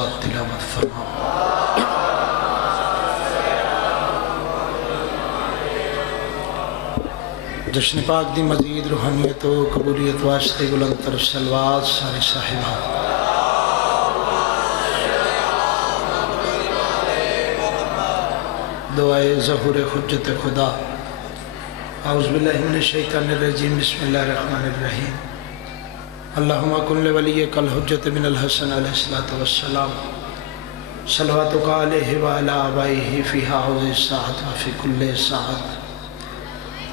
सलवात तिलावत फरमा। जश्न पाक दी मजीद रूहानियत व कबूलियत वास्ते बुलंदतर सलवात सारे साहिबा। दुआए ज़हूर खुज्जत खुदा। औज़ु बिल्लाहि मिनश शैतानिर रजीम। बिस्मिल्लाहिर रहीम। अल्लाहुम्मा कुल्लि वलिय्यकल हुज्जत मिनल हसन अलैहिस्सलातु वस्सलाम। सलवातुका अलैहि व अला आबाइहि फी हाज़िहि साअत व फी कुल्लि साअत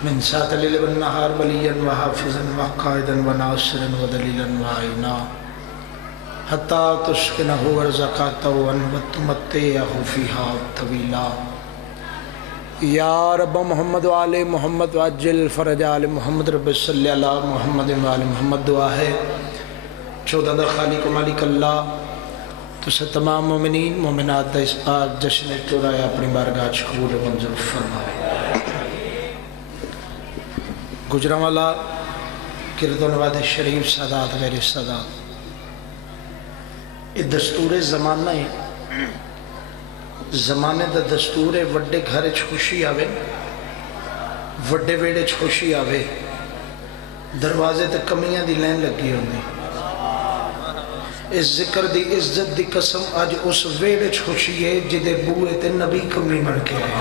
मिन साअतिल लैल वन नहार वलिय्यन व हाफ़िज़न व क़ाइदन व नासिरन व दलीलन व आइना हत्ता तुस्किनहु अर्ज़क़तहु व तुमत्तिअहु फ़ीहा तवीला। या रब मोहम्मद व आले मोहम्मद वअज्जिल फ़रज आले मोहम्मद रब्बि सल्लि अला मोहम्मद व आले मोहम्मद। दुआ है 14 दा खालिक मालिक अल्लाह तुस तमाम मोमिनीन मोमिनात दा इस पाक जश्न चौराया अपनी बारगाह च कबूल मंजूर फरमाए। गुजरांवाला किरदोनवाद शरीफ सादात गैर सादात ये दस्तूर ज़माना है। ज़माने का दस्तूर है वड्डे घर च खुशी आवे, वड्डे वेड़े च खुशी आवे, दरवाजे ते कमियां दी लैन लगी होंदी। इस जिक्र दी इज्जत दी कसम अज उस वेड़े च खुशी है जिदे बूए ते नबी कमी बन के आए।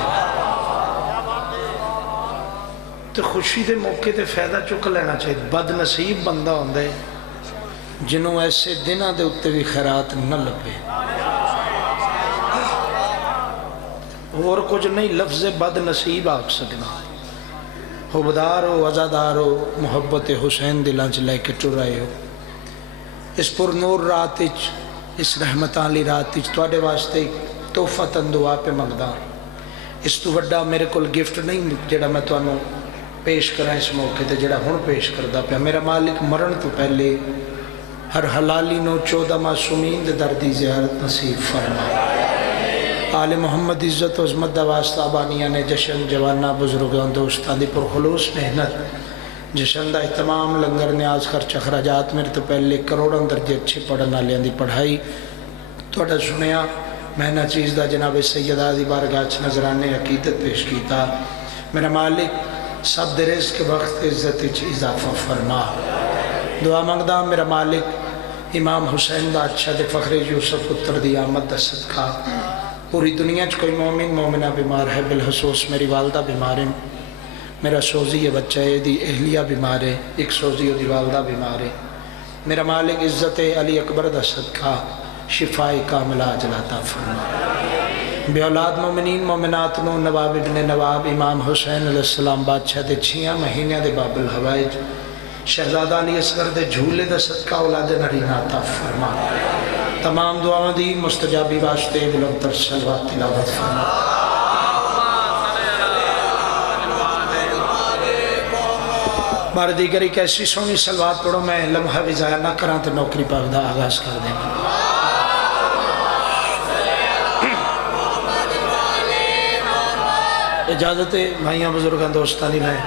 तो खुशी के मौके ते फायदा चुक लेना चाहिए। बदनसीब बंदा होंदा है जिन्हों ऐसे दिनों के उत्ते भी खैरात न लभे। और कुछ नहीं लफ्ज़ बदनसीब आख सकना। हुबदार हो, अज़ादार हो, मुहब्बत हुसैन दिलों च लैके टुराए हो। इस पुरनूर रात इस रहमत वाली रात तुहाडे वास्ते तोहफा तन दुआ पे मंगदा। इस तो वड्डा मेरे को गिफ्ट नहीं जिहड़ा मैं तुहानूं पेश करा इस मौके ते, जिहड़ा हुण पेश करदा पिया। मेरा मालिक मरण तो पहले हर हलाली नो 14 मासूमीन दे दर दी ज़ियारत नसीब फरमा। आले मोहम्मद इज़्ज़त अज़मत दा वास्ता बानिया ने जशन जवाना बुजुर्गों दोस्तां दी पुरखुलूस मेहनत जशन दा इतमाम लंगर न्याज खर्च अखराजात मेरे तो पहले करोड़ों दर्जे अच्छे पढ़न वालियां दी पढ़ाई तुहाडा सुनिया। मैं ना चीज़ दा जनाब सैयदा दी बारगाह च नजराने अकीदत पेश कीता। मेरा मालिक सब दे रिज़्क़ के वक्त इज़्ज़त च इजाफा फरमा। दुआ मंगदा मेरा मालिक इमाम हुसैन बादशाह दे फ़ख्रे यूसुफ पुत्र दी आमद दा सदका पूरी दुनिया च कोई मोमिन मोमिना बीमार है, बिलखसूस मेरी वालदा बीमार है, मेरा सोजी है बच्चा है, दी एहलिया बीमार है, एक सोजी दी वालदा बीमार है। मेरा मालिक इज़्ज़त अली अकबर दा सदका शिफाए कामिला अजलाता फरमा। बे औलाद मोमिनीन मोमिनात नो नवाब इब्ने नवाब इमाम हुसैन अलैहिस्सलाम बादशाह दे 6 महीनों दे बाबुल हवाइज शहजादा अली असगर दे झूले दा सदका औलाद नरीना अता फरमा। तमाम दुआओं दी मुस्तजाबी वास्ते बुलंदतर सलवात तिलावत फरमा। बार दीगर एक ऐसी सोहनी सलवात पढ़ो मैं लम्हा भी ज़ाया ना करा तो नौकरी पाक दा आगाज़ कर दें। इजाज़त है भाइयों बुजुर्गों दोस्तों की मैं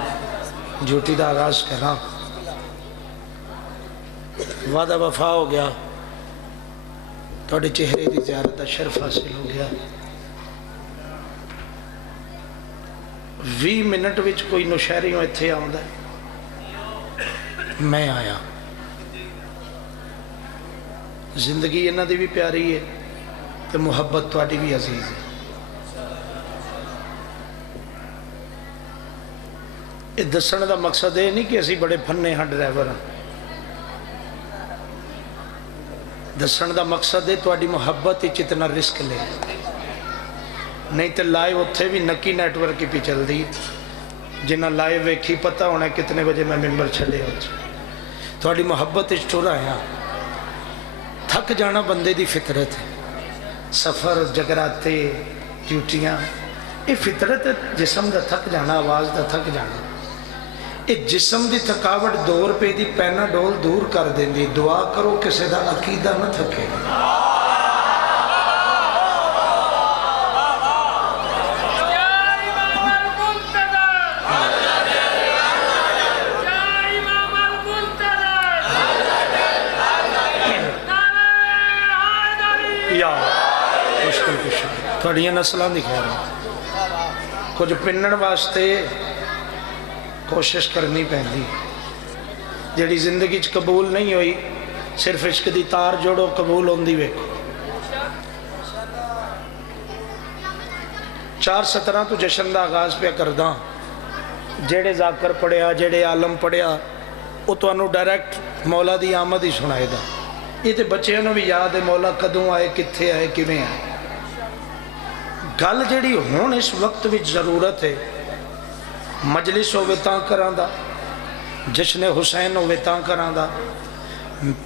ड्यूटी का आगाज़ करा। वादा वफा हो गया, थोड़े चेहरे की ज़ियारत का शर्फ हासिल हो गया। 20 मिनट विच कोई नौशहरियों इत्थे आउंदा है, मैं आया। जिंदगी इन्हां दी भी प्यारी है तो मुहब्बत तुहाडी भी अजीज है। ये दसण का मकसद ये नहीं कि असी बड़े फन्ने हाँ ड्राइवर हाँ। दसण का मकसद है तुहाडी मुहब्बत इतना रिस्क ले। नहीं तो लाइव उत्थे भी नक्की नैटवर्क ही पी चलती। जिन्हें लाइव वेखी पता होना कितने बजे मैं मैंबर छड़े थोड़ी मुहब्बत टुर आया। थक जाना बंदे की फितरत है। सफ़र जगराते ड्यूटियाँ ये फितरत जिसम का थक जाना, आवाज़ का थक जाना। ये जिसम की थकावट 2 रुपए की पैनाडोल दूर कर देंदी। दुआ करो किसी का अकीदा न थके। या मुश्किल कुछ थोड़िया नस्लों की खैर कुछ पिनण वास्ते कोशिश करनी पैंदी जिहड़ी जिंदगी च कबूल नहीं हुई सिर्फ इश्क दी तार जोड़ो कबूल होंदी वेखो। 4 सतरां तो जशन का आगाज पे करदा जेड़े जाकर पढ़िया जेड़े आलम पढ़िया वो तुहानू डायरैक्ट मौला दी आमद ही सुनाएगा। ये तो बच्चों को भी याद है मौला कदों आए कित्थे आए किवें आए। गल जिहड़ी हुण इस वक्त भी जरूरत है मजलिस होवे तां करां दा जश्न हुसैन होवे तां करां दा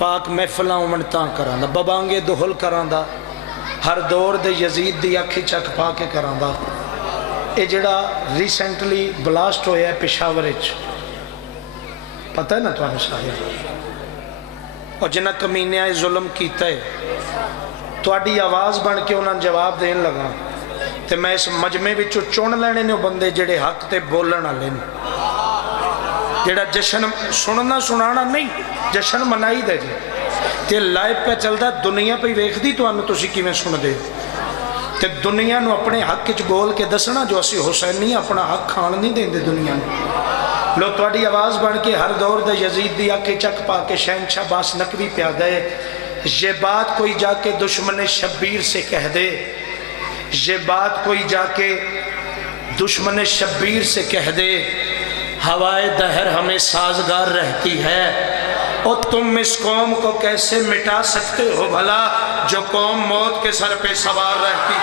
पाक महफिलां होवन तां करां दा बबांगे दुहल करां दा हर दौर दे यजीद दी अखी चक पा के करां दा। ये जिहड़ा रिसेंटली ब्लास्ट होया पेशावर विच पता है ना तुहानू सारे और जिन्हां कमीनियां जुल्म कीता है तुहाडी आवाज़ बन के उन्हां जवाब देन लगा तो मैं इस मजमे विचों चुन लेने ने बंदे जिहड़े हक ते बोलण वाले ने जिहड़ा जश्न सुनना सुनाना नहीं जश्न मनाई दे जी ते लाइव पे चलता दुनिया पे वेखदी तुहानू तुसीं किवें सुनदे ते दुनिया नू अपने हक च बोल के दसना जो असीं हुसैनी अपना हक खाण नहीं देंदे दुनिया नू। लो तुहाडी आवाज़ बन के हर दौर दे यजीद दी आके चक पा के शहनशाह बास नकवी प्या गए। ये बात कोई जाके दुश्मन शब्बीर से कह दे ये बात कोई जाके दुश्मन शब्बीर से कह दे हवाए दहर हमें साजगार रहती है और तुम इस कौम को कैसे मिटा सकते हो भला जो कौम मौत के सर पे सवार रहती।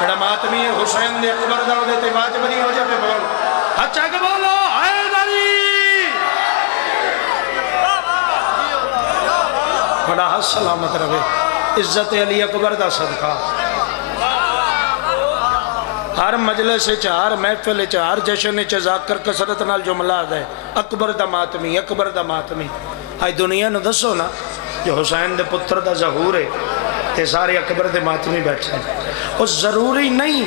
बड़ा मातमी है हुसैन ने अकबर दा ओदे ते वाजिब नहीं हो जाते बोल अच्छा के बोलो हैदरी बड़ा हस सलामत रहे इज्जत अली अकबर दा सदका। हर मजलिस हर महफिल हर जश्न जाकर कसरत नाल जुमला है अकबर दा मातमी अकबर दा मातमी। आज दुनिया नू दसो ना जो हुसैन दे पुत्र दा ज़हूर है ते सारे अकबर दे मातमी बैठे और जरूरी नहीं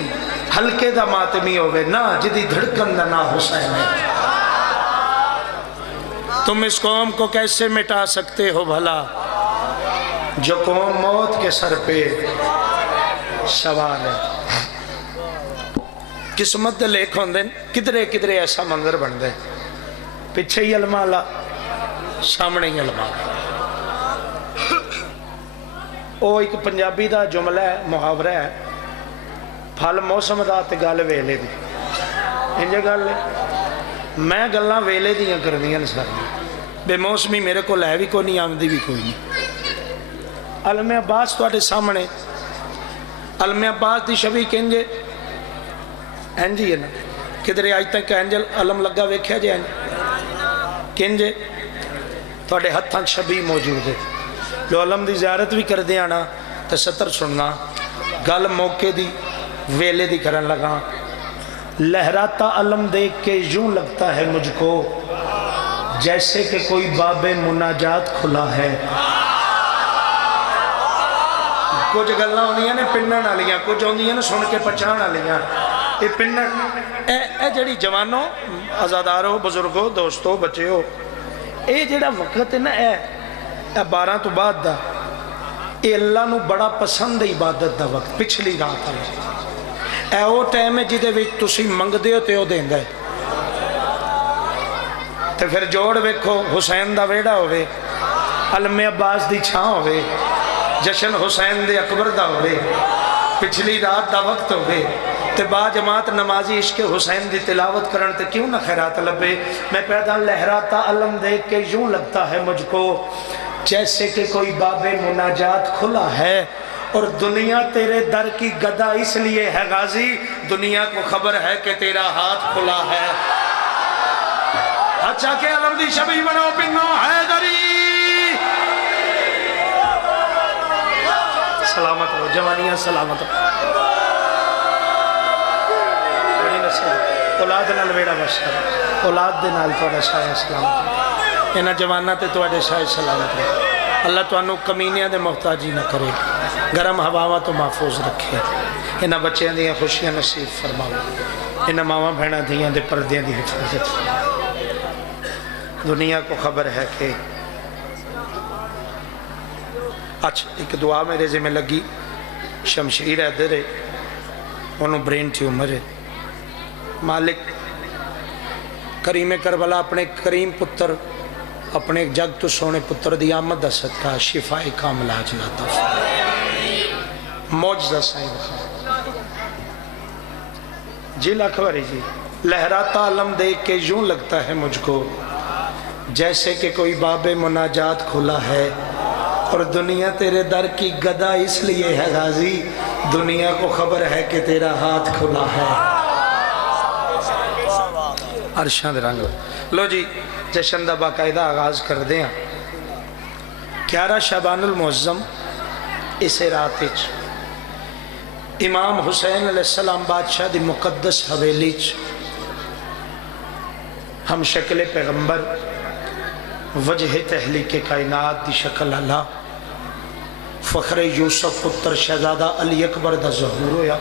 हल्के दा मातमी होवे ना जिदी धड़कन दा ना हुसैन है। तुम इस कौम को कैसे मिटा सकते हो भला जो कौम मौत के सर पे सवार है। किस्मत के लेख होंगे किधरे किधरे ऐसा मंजर बनता है पिछे ही अलमाला सामने ही अलमाला। वो एक पंजाबी का जुमला है मुहावरा है फल मौसम का ते गल वेले दी इंज गल है। मैं गल्लां वेले दियां करनियां ने सारी बेमौसमी मेरे को है भी कोई नहीं आमदी भी कोई नहीं। अलमे अब्बास तुहाडे सामने अलमे अब्बास की छवि कहेंगे इंज ही है ना किधरे अज तक इंज अलम लगा वेख्या जे इंज किंजे थोड़े हत्थां छवि मौजूद है। जो अलम की ज़ियारत भी करते आना तो सतर सुनना गल मौके दी वेले दी करन लगा। लहराता अलम देख के यूं लगता है मुझको जैसे कि कोई बाबे मुनाजात खुला है। कुछ गल्लां होंदियां ने पिन्नण वालियां कुछ होंदियां ने सुन के पछाण वालियां। ये पिन्नण ए जिहड़ी जवानो आज़ादारो बुजुर्गो दोस्तों बच्चो ये जिहड़ा वक्त है ना ए 12 तो बाद दा ये अल्लाह नू बड़ा पसंद है इबादत दा वक्त पिछली रात वाला ए वो टाइम है जिहदे विच तुसीं मंगदे हो ते ओ देंदा है। ते फिर जोड़ वेखो हुसैन दा वेड़ा होवे अलमे अब्बास दी छां होवे जशन हुसैन दे अकबर दा होवे पिछली रात दा वक्त होवे ते बा जमात नमाजी इश्क हुसैन दी तिलावत करन ते क्यों ना खैरात लबे। मैं पैदा लहराता अलम देख के यूं लगता है मुझको जैसे कि कोई बाबे मुनाजात खुला है और दुनिया तेरे दर की गदा इसलिए है गाजी दुनिया को खबर है कि तेरा हाथ खुला है। अच्छा के अलम दी छवि बनो पिन्नो हैदरी सलामत रहो जवानियां सलामत रहो औलाद नाल वेड़ा बसा औलाद दे नाल तुहाडा साया सलामत इन्हां जवानां ते तुहाडे साए सलामत रहे। अल्लाह तुहानू कमीनियां दे मुहताजी ना करे गर्म हवावां तो महफूज रखे इन्हां बच्चों दी खुशियां नसीब फरमाओ इन्हां मावां भैणां धीआं दे पर्दियां दी हिफाजत। दुनिया को खबर है कि اچھا ایک دعا میرے ذمہ لگی، شمشیر ادھر ہے، انہوں برین ٹیومر ہے، مالک کریم کربلا اپنے کریم پتر اپنے جگ تو سونے پتر دی آمد دا صدقہ شفاء کامل عاجل عطا فرما، معجزہ سائیں جی لاکھواری جی۔ لہراتا علم دیکھ کے یوں لگتا ہے مجھ کو جیسے کہ کوئی باب مناجات کھلا ہے، اور دنیا تیرے در کی گدا اس لیے ہے غازی، دنیا کو خبر ہے کہ تیرا ہاتھ کھلا ہے۔ عرشاں دے رنگ لو جی جشن دا باقاعدہ آغاز کر دیں۔ 11 شعبان المعظم اسے رات امام حسین علیہ السلام بادشاہ دی مقدس حویلی ہم شکل پیغمبر وجہ تحلیق کائنات دی شکل اللہ فخر یوسف پتر شہزادہ علی اکبر دا ظہور ہویا،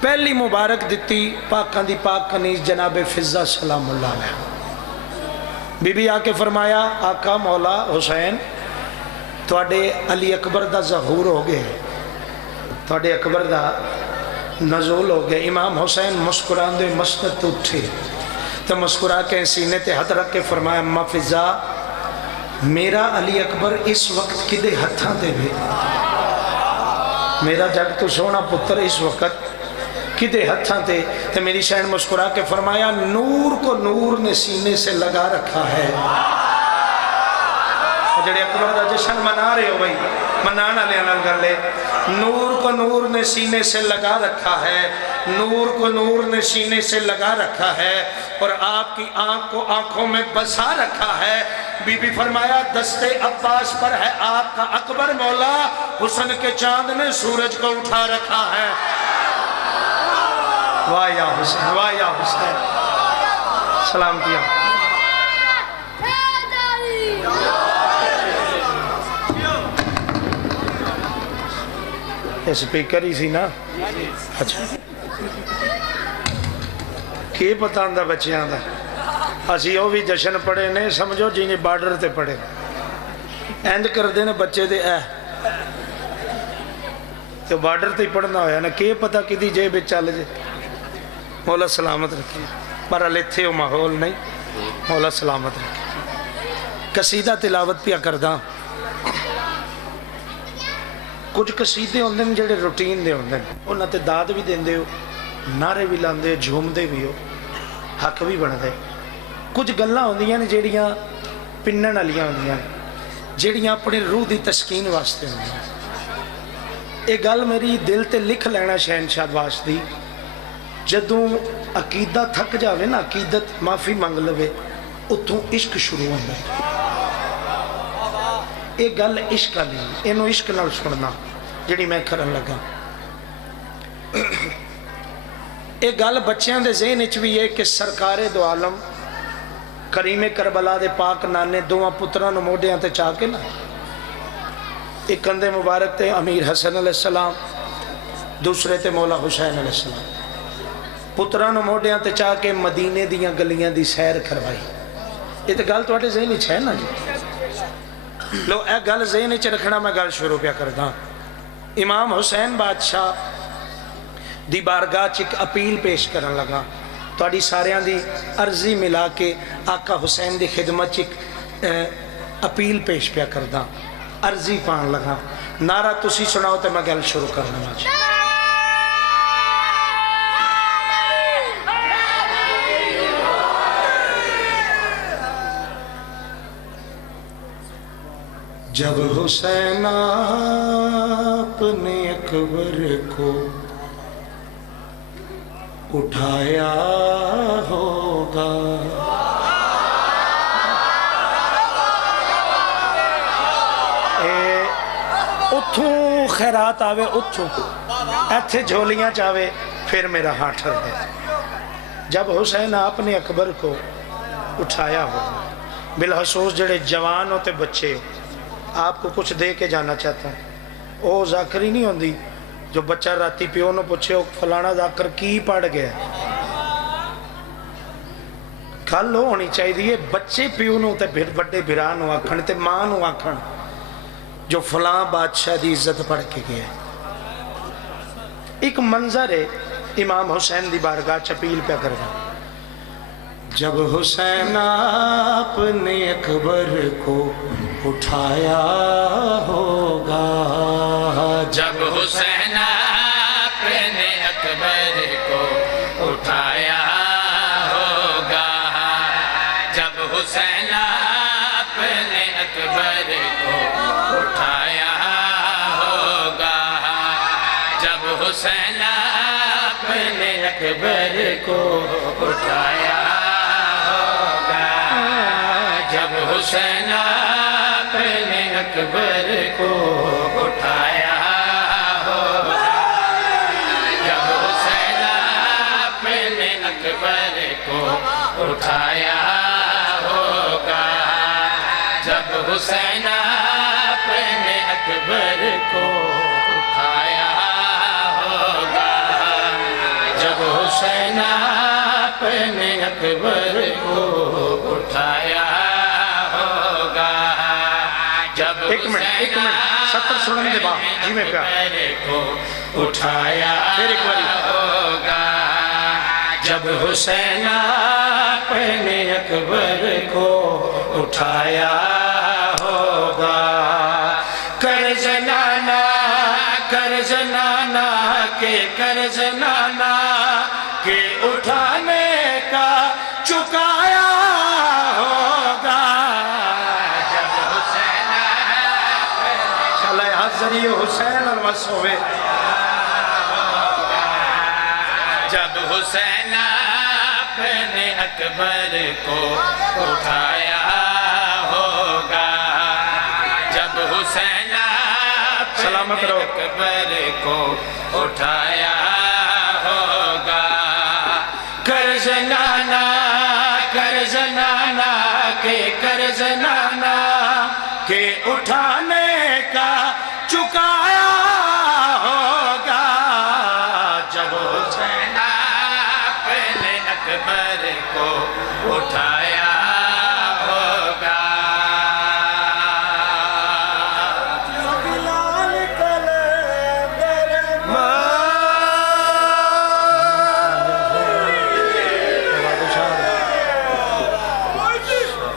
پہلی مبارک دیتی پاکاں دی پاک کنیز جناب فضہ سلام اللہ علیہ، بی بی آکے فرمایا آقا مولا حسین تواڈے علی اکبر دا ظہور ہو گئے، تواڈے اکبر دا نزول ہو گئے۔ امام حسین مسکران دے مسند تو اٹھے تو مسکرا کے سینے تے ہاتھ رکھ کے فرمایا اما فضہ میرا علی اکبر اس وقت کدے ہتھاں دے بھی، میرا جگ تو سونا پتر اس وقت کدے ہتھاں تے، تو میری شہن مسکرا کے فرمایا نور کو نور نے سینے سے لگا رکھا ہے۔ جڑے اکبر دا جشن منا رہے ہو بھائی منانا لے انال کر لے، نور کو نور نے سینے سے لگا رکھا ہے، نور کو نور نے سینے سے لگا رکھا ہے، اور آپ کی آنکھ کو آنکھوں میں بسا رکھا ہے۔ بی بی فرمایا دست عباس پر ہے آپ کا اکبر مولا، حسن کے چاند نے سورج کو اٹھا رکھا ہے۔ واہ یا حسین، واہ یا حسین، سلام کیا سپیکر ہی سی نا۔ اچھا کی پتہ آندا بچیاں دا، اسی وہ بھی جشن پڑے نے سمجھو جی نے بارڈر تے پڑے اینج کر دینے بچے دے تو بارڈر تے پڑھنا ہویا نا، کی پتہ کدی جے بے چل جے، مولا سلامت رکھے، پر الیتھے ہو ماحول نہیں، مولا سلامت رکھے۔ قصیدہ تلاوت پیا کرداں، کچھ قصیدے ہوندے ہیں جڑے روٹین دے ہوندے ہیں، انہاں تے داد بھی دیندے ہو، نعرے بھی لاندے ہو، جھومدے بھی ہو، حق بھی بندے، کچھ گلاں ہوندیاں نے جڑیاں پنن والیاں ہوندیاں جڑیاں اپنی روح دی تسکین واسطے ہوندیاں۔ اے گل میری دل تے لکھ لینا شہنشاہ باش دی، جدوں عقیدہ تھک جاوے نا، عقیدت معافی منگ لوے، اتھوں عشق شروع ہوندا ہے۔ اے گل عشق والی، اینو عشق نال سننا جڑی میں کرن لگا۔ اے گل بچیاں دے ذہن وچ بھی ہے کہ سرکار دو عالم کریم کربلا دے پاک نانے دوواں پتراں نوں موڈیاں تے چا کے نا، ایک کندھے مبارک تے امیر حسن علیہ السلام، دوسرے تے مولا حسین علیہ السلام، پتراں نوں موڈیاں تے چا کے مدینے دیاں گلیاں دی سیر کروائی۔ یہ تے گل تواڈے ذہن وچ ہے نا جی، لو اے گل ذہن وچ رکھنا، میں گل شروع پیا کردا۔ امام حسین بادشاہ دی بارگاہ چ ایک اپیل پیش کرن لگا، تواڈی ساریاں دی عرضی ملا کے آقا حسین دی خدمت چ ایک اپیل پیش پیا کردا، عرضی پان لگا، نعرہ تسی سناؤ تے میں گل شروع کرنا چاہیے۔ جب حسین اپنے اکبر کو اٹھایا ہوگا، اتھوں خیرات آوے، اتھوں ایتھے جھولیاں چاہوے، پھر میرا ہاتھ ٹھر دے۔ جب حسین اپنے اکبر کو اٹھایا ہوگا، بالخصوص جڑے جوان ہوتے بچے ہو، آپ کو کچھ دے کے جانا چاہتا ہوں۔ وہ ذاکری نہیں ہوندی جو بچہ راتی پیو نو پوچھے فلانا ذاکر کی پڑھ گیا، गल होनी चाहिए बच्चे प्यो नूं ते फिर वड्डे भरा नूं आखण ते मां नूं आखण जो फलां बादशाह की इज्जत पढ़ के गया। एक मंजर है इमाम हुसैन की बारगाह च अपील पे करना। जब हुसैन आपने अकबर को उठाया होगा, जब हुसैन आपने अकबर को उठाया होगा, जब हुसैन आपने अकबर को उठाया होगा, जब हुसैन आपने अकबर को उठाया होगा, जब हुसैन आपने अकबर को उठाया होगा, जब हुसैन आपने अकबर को उठाया होगा, जब हुसैन आपने अकबर को उठाया होगा, जब हुसैन आपने अकबर को उठाया होगा, जब एक मिनट 70 सुनने के बाद जी में प्यार को उठाया फिर एक बारी होगा, जब हुसैन आपने अकबर को उठाया होगा, कर्ज नाना के उठाने का चुकाया होगा, जब हुसैन चले हाजरी हुसैन और मसोवे जब हुसैन आपने अकबर को उठाया होगा, जब हुसैन सलामत रहो। अकबर को उठाया होगा, कर्ज नाना के उठाने का चुकाया होगा, जब हुसैन आपने अकबर को उठाया होगा।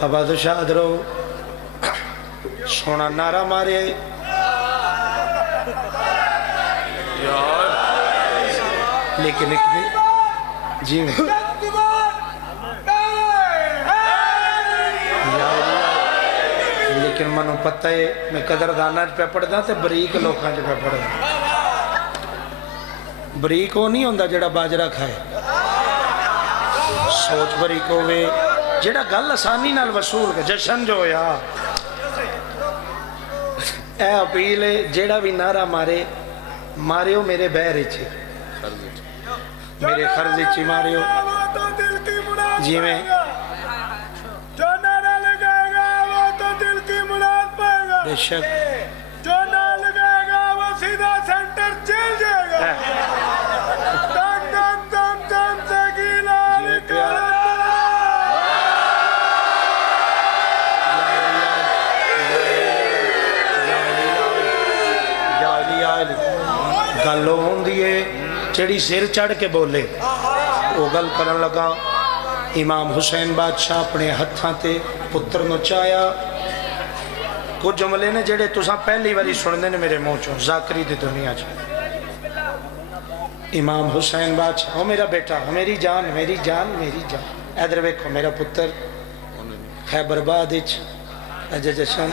आबाद शाद रहो। सोना नारा मारे लेकिन जी में लेकिन मनु पता है मैं कदरदाना पे पढ़दा ते बरीक लोगों च पे पढ़दा। बरीक वो नहीं होंदा जेड़ा बाजरा खाए, सोच बरीक होवे जेड़ा गल आसानी नाल वसूल के जशन जो होया। ए अपील है जेड़ा भी नारा मारे मारियो मेरे बहर मेरे खर्ज मारियो जी में जो नारा लगाएगा वो तो दिल की मुराद पाएगा, बेशक जो ना लगाएगा वो सीधा सेंटर चल जाएगा। दम दम दम दम से गीला निकाला। गल होंदी है जेड़ी सिर चढ़ के बोले वो गल करन लगा। इमाम हुसैन बादशाह अपने हत्थां ते पुत्र नचाया। कुछ जुमले ने जेड़े तुसां पहली बारी सुनदे ने मेरे मुंह चों जाकरी दी दुनिया च। इमाम हुसैन बादशाह ओ मेरा बेटा, मेरी जान मेरी जान मेरी जान। इधर वेखो मेरा पुत्र खैबरबाद विच अजय जशन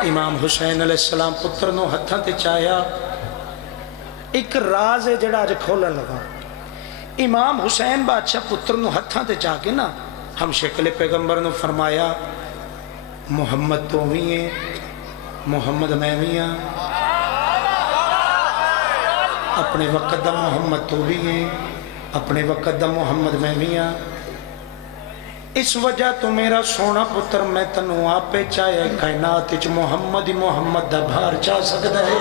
इमाम हुसैन अलैहिस्सलाम पुत्र नो हत्थां ते चाया। एक राज है जड़ा अज खोलन लगा। इमाम हुसैन बादशाह पुत्र नो हत्थां ते चा के ना हम शिकले पैगंबर नो फरमाया मुहम्मद तो भी है, मुहम्मद मैं भी हाँ, अपने वक़्त दा मुहम्मद तो भी है, अपने वक़्त दा मुहम्मद मैं भी हाँ। इस वजह तो मेरा सोना पुत्र मैं तनु आपे चाहे कायनात च मुहम्मद ही मुहम्मद दा भार चा सकता है।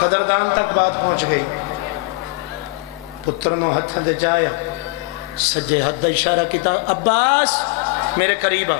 قدردان تک بات پہنچ گئی. پتر نو ہتھاں دے جایا, سجے ہاتھ دا اشارہ کیتا, عباس میرے قریب آ.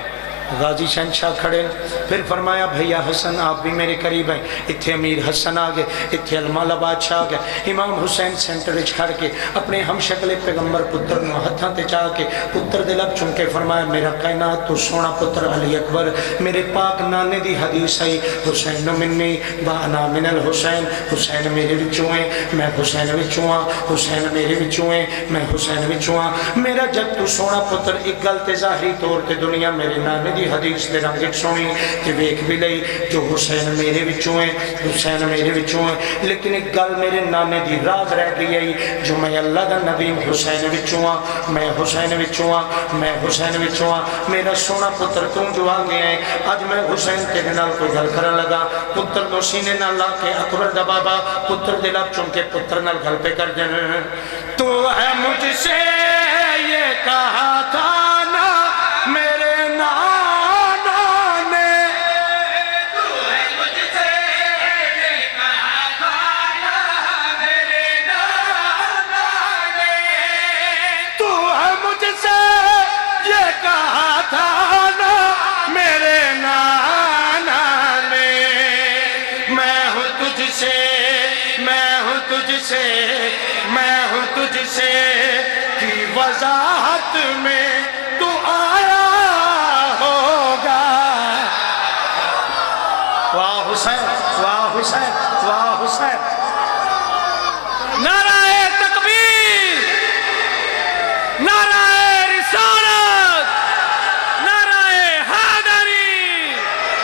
غازی شہنشاہ کھڑے, پھر فرمایا بھیا حسن آپ بھی میرے قریب ہیں. اتھے امیر حسن آگئے, اتھے المالا بادشاہ آگئے. امام حسین سینٹر چھڑ کے اپنے ہم شکل پیغمبر پتر نو ہتھاں تے چاہ کے پتر دے لب چن کے فرمایا میرا کائنات تو سونا پتر علی اکبر. میرے پاک نانے دی حدیث آئی, حسین منی وانا من الحسین, حسین میرے وچوں ہیں میں حسین وچوں ہاں, حسین میرے وچوں ہیں میں حسین وچوں ہاں. میرا جب تو سونا پتر ایک گل تے ظاہری طور تے دنیا میرے نانے دی حدیث دے رنگ سونی کہ ویکھ بھی لئی جو حسین میرے وچوں ہیں, حسین میرے وچوں ہیں. لیکن ایک گل میرے نانے دی راز رہ گئی ہے جو میں اللہ دا نبی حسین وچوں ہاں, میں حسین وچوں ہاں, میں حسین وچوں ہاں. میرا سونا پتر تو جو آ گیا ہے, اج میں حسین تیرے نال کوئی گل کرن لگا, پتر نو سینے نال لا کے اکبر دا بابا پتر دے لب چن کے پتر نال گل پہ کر دین. تو ہے مجھ سے یہ کہا تھا نا میرے میں ہوں تجھ سے کی وضاحت میں تو آیا ہوگا. واہ حسین, واہ حسین, واہ حسین. نعرہ تکبیر, نعرہ رسالت, نعرہ حیدری,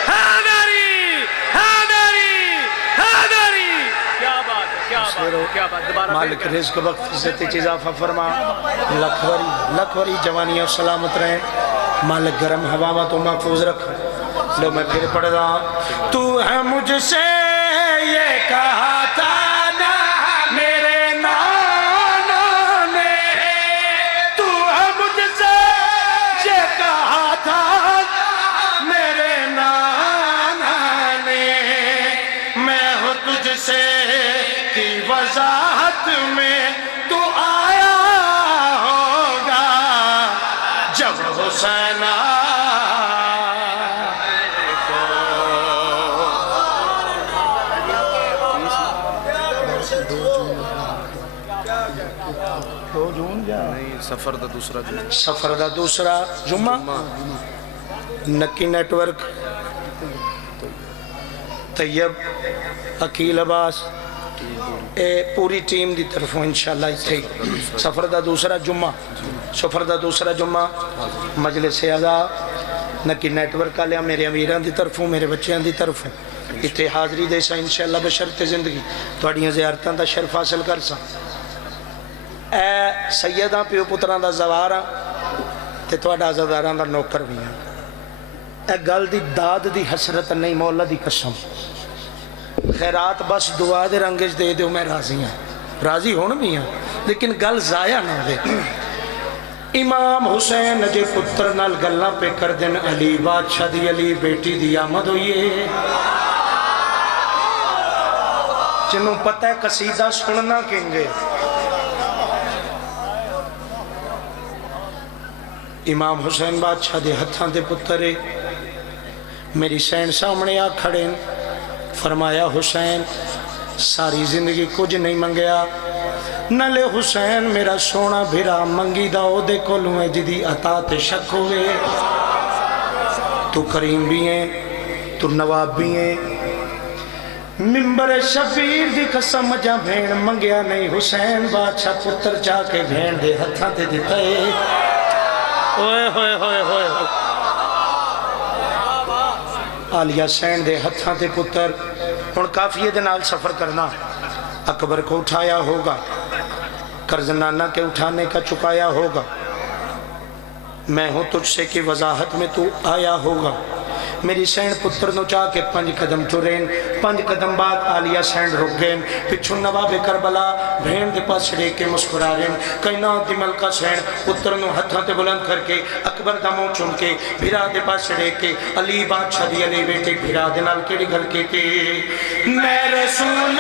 حیدری, حیدری, حیدری. کیا بات ہے, کیا بات ہے, کیا بات. مالک رزق وقت عزت اضافہ فرما, لکھ وری جوانیاں سلامت رہیں, مالک گرم ہوا تو محفوظ رکھ. لو میں پھر پڑھ رہا, تو ہے مجھ سے یہ کہا تھا نا میرے نانا نے, تو ہے مجھ سے یہ کہا تھا میرے نانا نے, میں ہوں تجھ سے کی وضاحت میں تو آیا ہوگا جب حسین سفر دا دوسرا جمعہ نکی نیٹ ورک طیب عقیل عباس اے پوری ٹیم دی طرفوں انشاءاللہ اتھے سفر دا دوسرا جمعہ, سفر دا دوسرا جمعہ مجلس اعضا نکی نیٹ ورک آلیا میرے امیران دی طرفوں میرے بچیاں دی طرفوں اتھے حاضری دے سا انشاءاللہ بشرط زندگی توڑیاں زیارتاں دا شرف حاصل کر سا. اے سیداں پیو پتران دا زوارا تے توڑا عزاداران دا نوکر بھی ہیں. اے گل دی داد دی حسرت نہیں, مولا دی قسم. خیرات بس دعا دے رنگش دے دے میں راضی ہیں, راضی ہون بھی ہیں, لیکن گل ضائع نہ دے. امام حسین جے پتر نال گلنا پہ کر دن, علی بادشاہ دی علی بیٹی دی آمد ہوئیے. جنہوں پتہ ہے قصیدہ سننا کنگے. امام حسین بادشاہ دے ہتھاں دے پترے میری سین سامنے آ کھڑے, فرمایا حسین ساری زندگی کچھ نہیں منگیا, نلے حسین میرا سونا بھیرا منگی دا او دے کولوں ہے جدی عطا تے شک ہوئے. تو کریم بھی ہیں, تو نواب بھی ہیں, ممبر شبیر دی قسم جا بھین منگیا نہیں. حسین بادشاہ پتر چاہ کے بھین دے ہتھاں تے دیتا ہے. ہوئے ہوئے ہوئے ہوئے آلیہ سین دے ہتھاں تے پتر. ہن کافیے دے نال سفر کرنا, اکبر کو اٹھایا ہوگا, قرض نانا کے اٹھانے کا چکایا ہوگا, میں ہوں تجھ سے کی وضاحت میں تو آیا ہوگا. میری سین پتر نو چاہ کے 5 قدم ٹرین, 5 قدم بعد آلیہ سین رک گئے. پچھو نواب کربلا بھین دے پاس چھڑے کے مسکرا رہے ہیں. کائنات دی ملکہ سین پتر نو ہتھاں تے بلند کر کے اکبر دا منہ چن کے بھیرا دے پاس چھڑے کے علی بادشاہ دی علی بیٹے بھیرا دے نال کیڑی گل کیتی, میں رسول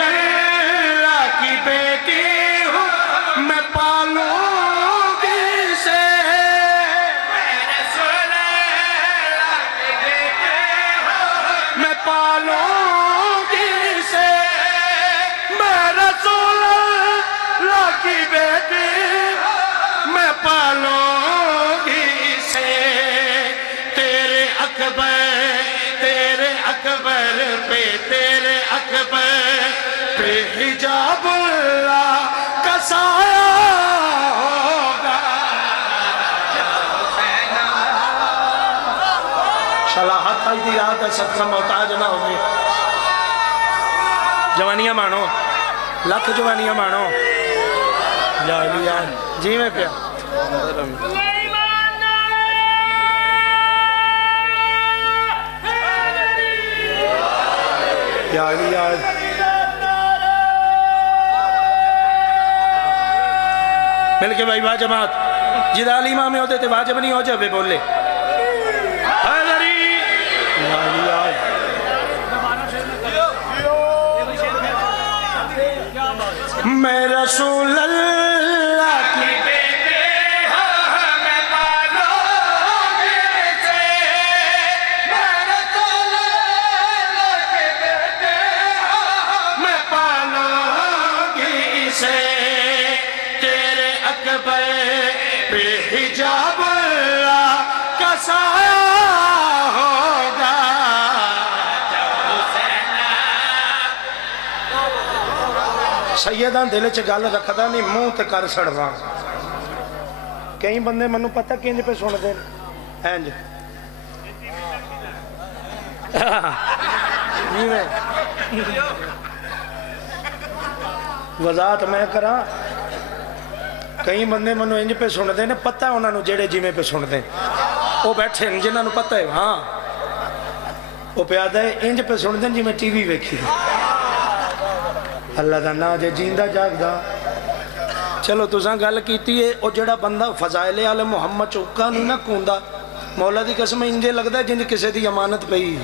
बेटी हूँ मैं पालूं किसे, मेरे सोने की बेटी हूँ मैं पालूं किसे, मेरे सोने की बेटी मैं पालूंगी से। तेरे अकबर पे तेरे अकबर पे हिजाबुल्लाह का साया होगा। शलाहत आज दी रात सदका मोहताज ना होवे। जवानियां मानो, लख जवानियां मानो। जी में प्या यार मिल के भाई वाह जमात जिदा अली इमाम होते थे वाजिब नहीं हो जाए बोले मैं रसूल अल्लाह की सैयदा दिल च गल रखदा नहीं मुंह ते कर छड़वा। कई बंदे मैनू पता किंज पे सुनते इंज वजात मैं करा। कई बंदे मैनू इंज पे सुनते ने पता उन्होंने जेड़े जिमें पे सुनते वो बैठे जिन्होंने पता है हाँ वो प्यादा इंज पे सुनते जिमें टीवी वेखी। अल्लाह का ना जे जींदा जागदा। चलो तुसां गल कीती है वो जेड़ा बंदा फजाइले आले मुहम्मद चौका नहीं ना कूंदा मौला दी कसम इंजे लगता है जिंज किसी की अमानत पई।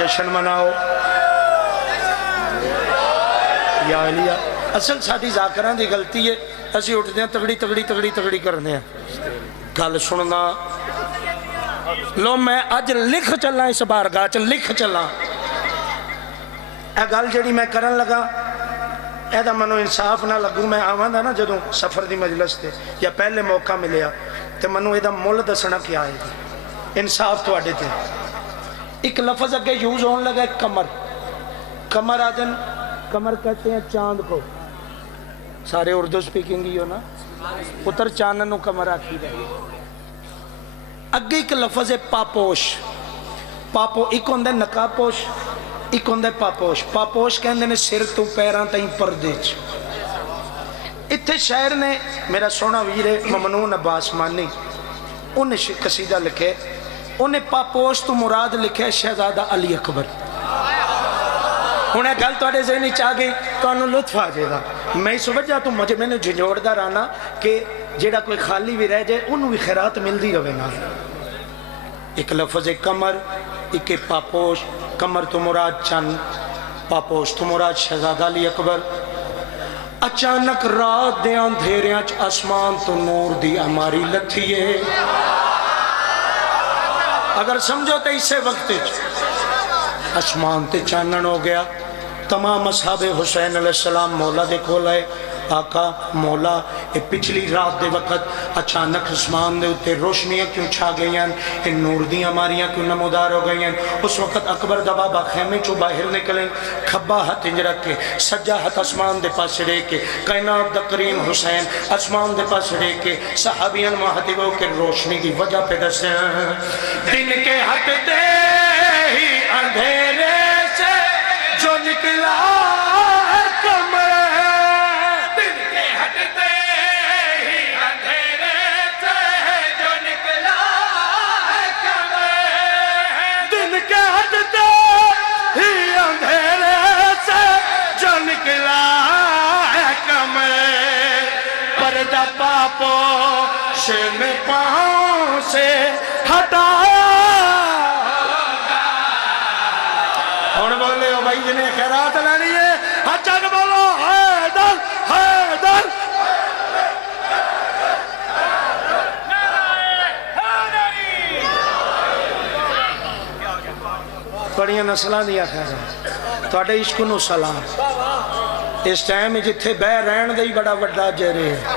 जश्न मनाओ या लिया। असल साडी जाकरां दी गलती है असी उठदे तगड़ी तगड़ी तगड़ी तगड़ी करने गल सुनना। लो मैं अज लिख चला इस बारगाह च लिख चला। गल जी मैं करन लगा यदा मनो इंसाफ ना लगू। मैं आवांगा ना जदों सफर की मजलिस से या पहले मौका मिले तो मनु यदा मुल दसना क्या है इंसाफ थोड़े ते। एक लफज अगे यूज होने लगा कमर। कमर आदन कमर कहते हैं चांद को। सारे उर्दू स्पीकिंग ही हो ना पुत्र चानन कमर आखी जाए। अगे एक लफज है पापोश। पापो एक होंगे नकाबपोश एक होंगे पापोश। पापोश कहते हैं सिर तो पैरों तई परदे च। इत्थे शायर ने मेरा सोहना वीर है ममनून अब्बास मानी उन्हें कसीदा लिखे। उन्हें पापोश तो मुराद लिखे शहजादा अली अकबर। हुणे गल तुहाडे ज़हन च आ गई तुहानू लुत्फ आ जाएगा। मैं इस वजह तो मुझे मैंने झंझोड़दा रहना कि जेड़ा कोई खाली भी रह जाए उन्होंने भी खैरात मिलती रहे ना। एक लफज है कमर एक पापोश। कमर तो मुराद चंद पापोश तो मुराद शहजादा अली अकबर। अचानक रात दे अंधेरियां च आसमान तो नूर दी अमारी लथी है। अगर समझो तो इसे वक्त आसमान ते चानन हो गया। तमाम असहाबे हुसैन अलैहिस्सलाम मौला दे कोल आए। आका मौला ये पिछली रात दे वक्त अचानक आसमान दे उत्ते रोशनियां क्यों छा गई हैं नूर दी अमारियां क्यों नमोदार हो गई हैं। उस वक्त अकबर दा बाबा खैमे चो बाहर निकले खब्बा हाथ इंज रख के सज्जा हाथ आसमान दे पास रह के कायनात दा करीम हुसैन आसमान दे पास रह के सहाबियन मुहतिबों के रोशनी की वजह पे दसे। दिन के हटते ही अंधेरे से जो निकला पापोश में पाँव से हटाया। हुण बोले ओ भाई जिन्हें खैरा تھوڑیاں نسلوں دیا خیر تھوڑے عشق نو سلام اس ٹائم جتھے بہ رہن دے ہی بڑا وڈا جرے ہے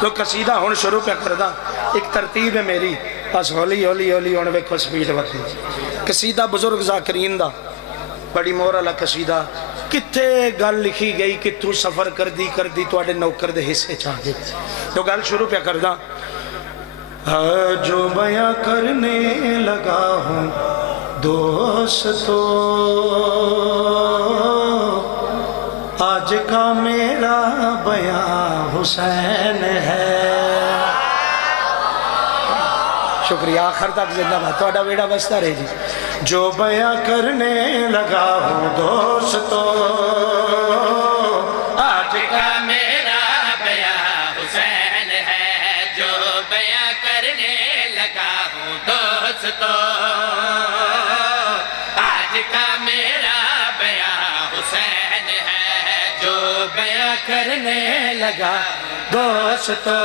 تو قصیدہ ہن شروع پہ کردا ایک ترتیب ہے میری بس ہولی ہولی ہولی ہن ویکھو سپیڈ وتی قصیدہ بزرگ ذاکرین دا بڑی مور والا قصیدہ کتھے گل لکھی گئی کتھوں سفر کردی کردی تواڈے نوکر دے حصے چاہ گئی تو گل شروع پہ کردا جو بیاں کرنے لگا ہوں دوستو آج کا میرا بیاں حسین ہے شکریہ آخر تک زندہ بات تھوڑا بیڑا بستا رہے جی جو بیاں کرنے لگا ہوں دوستو آج کا میرا بیاں حسین ہے جو بیاں کرنے لگا ہوں دوستو آج کا میرا بیاں حسین ہے جو بیاں کرنے لگا دوستو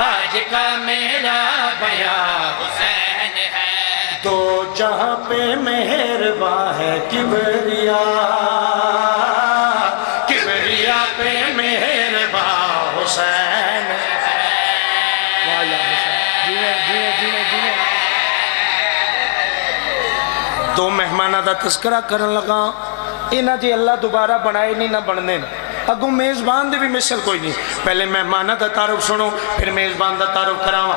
آج کا میرا بیاں حسین ہے تو جہاں پہ مہرباں ہے کبریا کبریا پہ مہرباں حسین ہے واہ یا حسین جینے جینے جینے جینے دو مہمانہ دا تذکرہ کرن لگا انہاں جی اللہ دوبارہ بنائے نہیں نہ بننے اگوں میزبان دے بھی مثل کوئی نہیں پہلے مہمانہ دا تعارف سنو پھر میزبان دا تعارف کراواں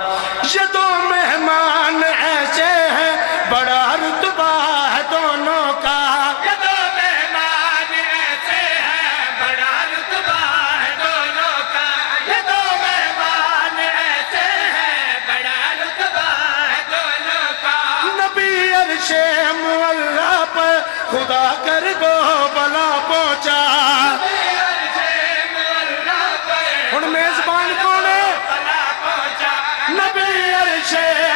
یہ دو مہمان ایسے ہیں بڑا رتبہ ہے دونوں کا یہ دو مہمان ایسے ہیں بڑا رتبہ ہے دونوں کا یہ دو مہمان ایسے ہیں بڑا رتبہ ہے دونوں کا نبی عرش معلیٰ پر خدا کر دو بلا پہنچا ہن میزبان کون ہے نبی عرش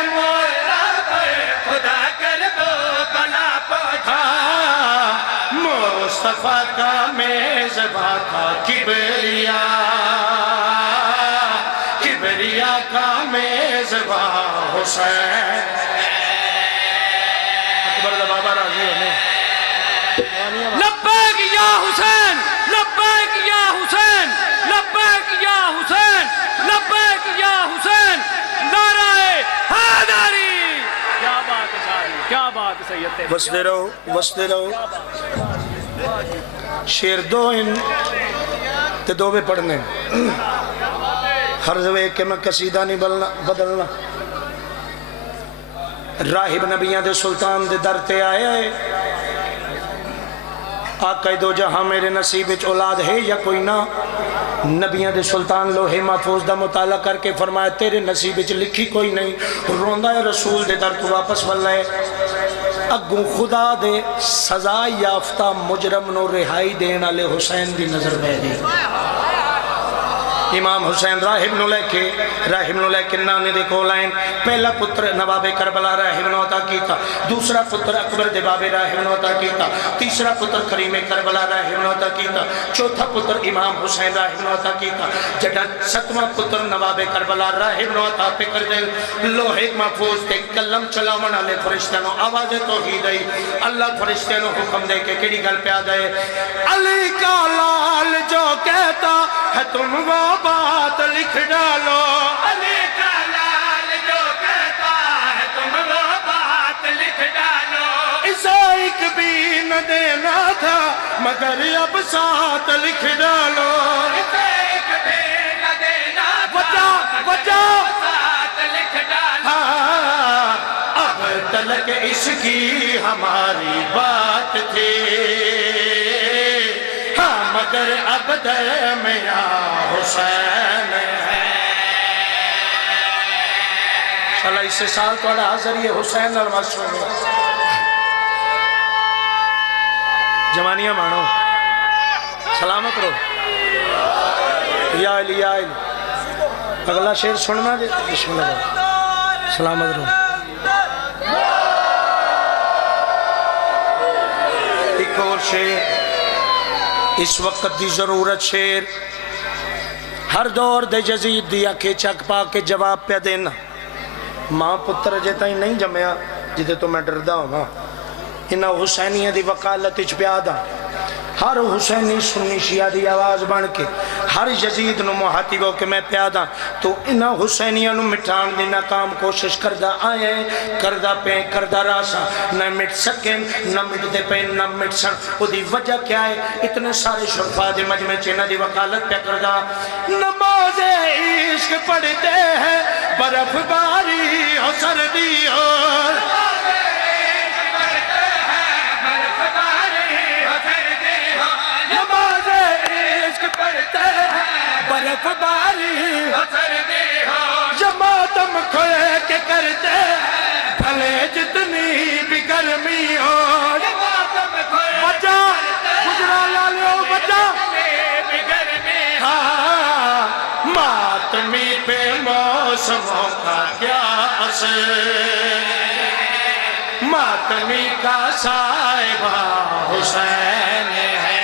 معلیٰ پر خدا کر دو بلا پہنچا مصطفیٰ کا میزبان کا کبریا کبریا کا میزبان حسین اکبر دا بابا راضی ہونے لبیک یا حسین لبیک یا حسین لبیک یا حسین لبیک یا حسین نعرہ حیدری کیا بات ہے شاعری کیا بات ہے سید بستے رہو شیر دو ان تے دو بے پڑھنے ہر زوے کہ میں قصیدہ نہیں بدلنا راہب نبیاں دے سلطان دے در تے آئے آقا دو جہاں میرے نصیب وچ اولاد ہے یا کوئی نہ نبیاں دے سلطان لوہے محفوظ دا مطالعہ کر کے فرمایا تیرے نصیب وچ لکھی کوئی نہیں روندہ ہے رسول دے در تو واپس بلائے اگوں خدا دے سزا یافتہ مجرم نو رہائی دین والے حسین دی نظر بہ گئی امام حسین راہب نو لے کے نانے دے کول آئیں پہلا پتر نواب کربلا راہب نو عطا کیتا دوسرا پتر اکبر دے بابے راہب نو عطا کیتا تیسرا پتر کریم کربلا راہب نو عطا کیتا چوتھا پتر امام حسین راہب نو عطا کیتا جڑا ستواں پتر نواب کربلا راہب نو عطا پہ کر دے لوہے محفوظ تے کلم چلاون والے فرشتیاں نو آواز توحید آئی اللہ فرشتیاں نو حکم دے کے کیڑی گل پہ آ گئے علی کا لال جو کہتا ہے تم وہ بات لکھ ڈالو علی کا لال جو کہتا ہے تم وہ بات لکھ ڈالو اسے ایک بھی نہ دینا تھا مگر اب ساتھ لکھ ڈالو اسے ایک بھی نہ دینا تھا وجہ ساتھ لکھ ڈالو اب تلک اس کی ہماری بات تھی ہاں مگر اب درمیاں حسین ہے انشاءاللہ اس سے سال توڑا حاضر یہ حسین المسو میں جوانیاں مانو سلامت رو یا علی اگلا شیر سننا دے بسم اللہ سلامت رو ایک اور شیر اس وقت دی ضرورت شیر ہر دور دے جزید دیا کے چک پا کے جواب پہ دینا ماں پتر جے تائیں نہیں جمیا जिदे तो मैं डरदा होवां इन्हां हुसैनियां दी वकालत विच पिया दा हर हुसैनी सुन्नी शिया दी आवाज बन के हर यजीद नु मुहातिब हो के मैं प्यादा तो इन्हां हुसैनियां नु मिटाण दी नाकाम कोशिश करदा आए करदा पे करदा रासा न मिट सके न मिटदे पे न मिटसन ओदी वजह क्या है इतने सारे शुरफा दे मजमे च इन्हां दी वकालत पे करदा नमाज इश्क पढ़ते हैं बर्फबारी हो सर्दी हो बर्फबारी जमातम खोए के करते भले जितनी भी गर्मी हो बचा गुजरा लालो बचा हाँ मातमी पे मौसमों का क्या असर मातमी का साहिबा हुसैन है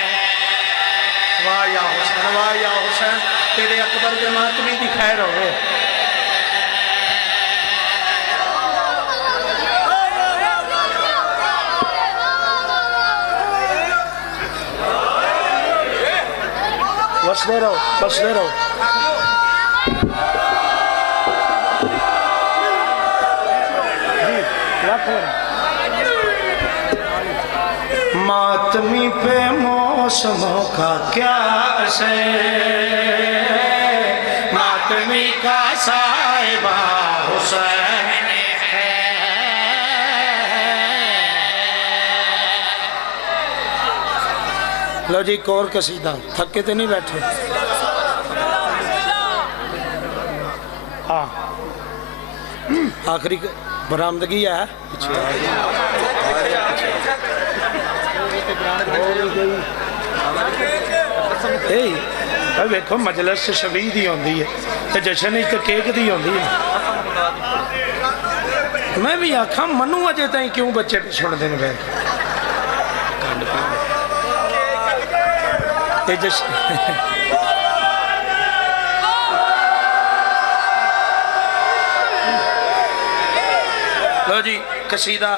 वाह या हुसैन वाह या हुसैन तेरे अकबर के मातमी की खैर हो बसते रहो बसते रहो मातमी पे मौसमों का क्या असर मातमी का साहिबा हुसैन है लो जी कोर कसीदा थके तो नहीं बैठे हाँ आखिरी बरामदगी है वेखो मजलिस शबीद ही आती है तो जशन तो केक दी आती है मैं भी आखा मनु अजे ताई क्यों बच्चे सुनते हैं लो जी कसीदा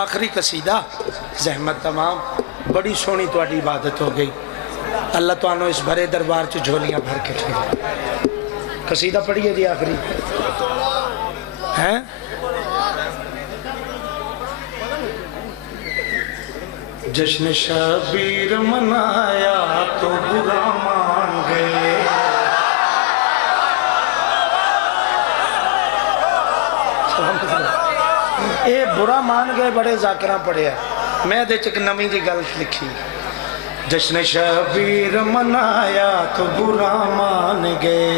आखिरी कसीदा जहमत तमाम बड़ी सोहनी तुहाडी इबादत हो गई अल्लाह तुहानू इस भरे दरबार च झोलियां भर के ठेके कसीदा पढ़िए जी आखिरी हैं जश्न शबीर मनाया तो बुरा मान गए ये बुरा मान गए बड़े जाकिरा पढ़िया मैं दे एक नवी जी गल लिखी जश्न शबीर मनाया तो बुरा मान गए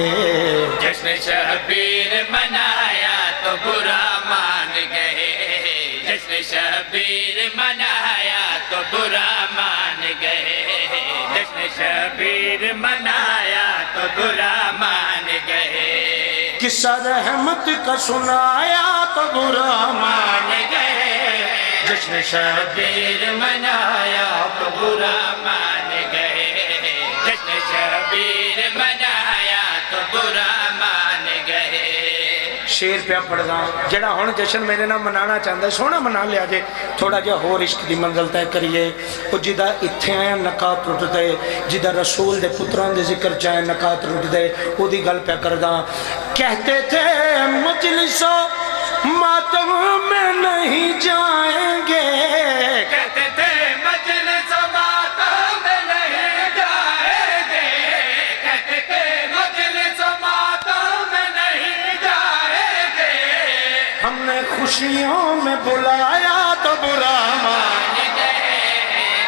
जश्न शबीर मनाया तो बुरा मान गए जश्न शबीर मनाया तो बुरा मान गए जश्न शबीर मनाया तो बुरा मान गए किस्सा रहमत का सुनाया तो बुरा मान गए जश्न शबीर मनाया तो बुरा मान गए जश्न शबीर मनाया तो बुरा मान गए शेर पे पढ़दा जड़ा हुण जश्न मेरे नाल मनाना चाहता सोहना मना लिया जे थोड़ा जिहा होर इश्क दी मंजिल तय करिए वो जिदा इत्थे आया नका टुटदे जिदा रसूल दे पुत्रां दे जिक्र च आया नका टुटदे ओदी गल पे करदा कहते थे मजलिसों मातम में नहीं जाएंगे कहते थे मजलिसों मातम में नहीं जाएंगे कहते थे मजलिसों मातम में नहीं जाएंगे हमने खुशियों में बुलाया तो बुरा मान गए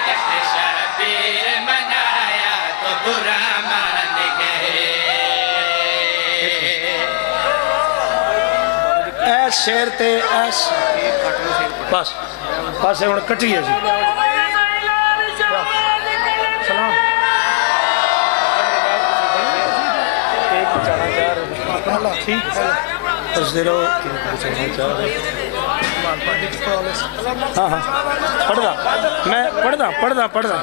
जश्न शबीर मनाया तो बुरा मान गए ऐस शेर ते ऐस बस बस हुण कटिए जी सलाम ठीक दसदे रहो हाँ हाँ पढ़दा मैं पढ़दा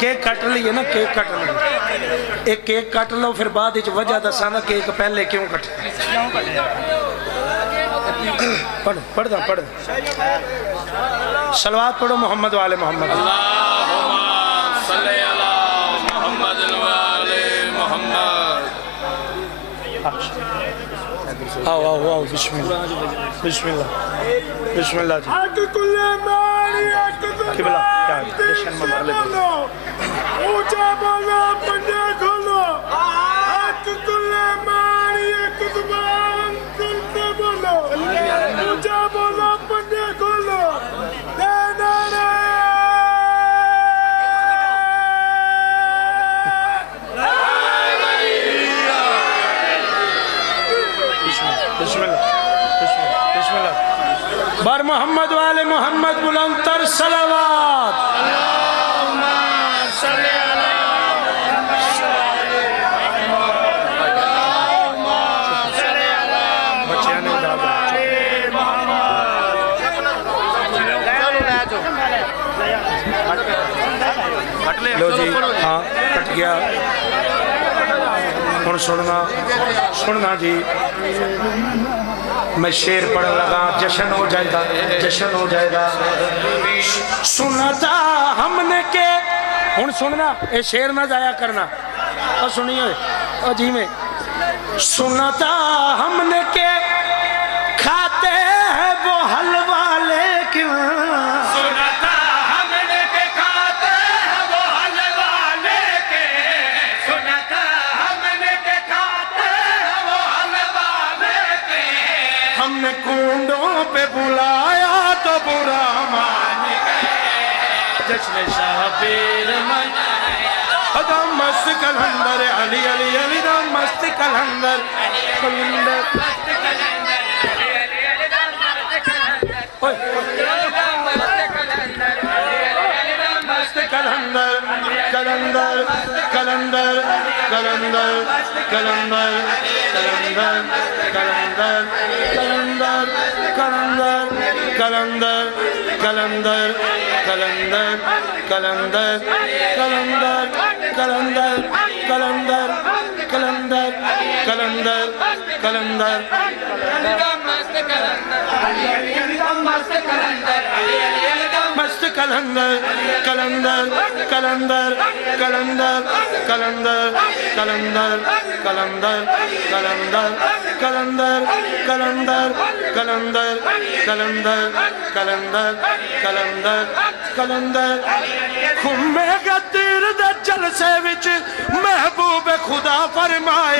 केक कट लीए ना केक कट ली एक केक कट लो फिर बाद वजह दसा ना केक पहले क्यों कटे پڑھ پڑھنا پڑھنا سلوات پڑھو محمد والے محمد صلی اللہ محمد والے محمد. آؤ آؤ آؤ بسم اللہ بسم اللہ بسم اللہ جی حق کل مانی حق قبلہ کیا ہے جشن میں مغلب بولو اونچا بولو پنجے کھولو حق کل مانی حق زبان دل سے بولو اونچا بولو پنجے کھولو بسم اللہ بسم اللہ بر محمد والے محمد بلند تر صلوات بچیاں نے ادا لو جی ہاں کٹ گیا ہوں سننا جی میں شیر پڑھ لگا جشن ہو جائے گا جشن ہو جائے گا سنا تھا ہم نے کہ ہوں سننا اے شیر نہ ضائع کرنا اور سنیے اور جی میں سنا تھا ہم نے کہ کھاتے ہیں وہ حلوہ لیکن سنا تھا ہم نے کہ کھاتے ہیں وہ حلوہ لیکن سنا تھا ہم نے کہ کھاتے ہیں وہ حلوہ لیکن ہم نے کنڈوں پہ بلایا تو برا مان گئے جشن شبیر منایا دم مست کلندر علی علی علی دم مست کلندر کلندر مست کلندر کلندر کلندر کلندر کلندر کلندر کلندر کلندر کلندر کلندر کلندر کلندر کلندر کلندر کلندر کلندر کلندر کلندر کلندر مست کلندر کلندر کلندر کلندر کلندر کلندر کلندر کلندر کلندر کلندر کلندر کلندر کلندر کلندر کلندر خمے گا تیر دے جلسے وچ محبوب خدا فرمائے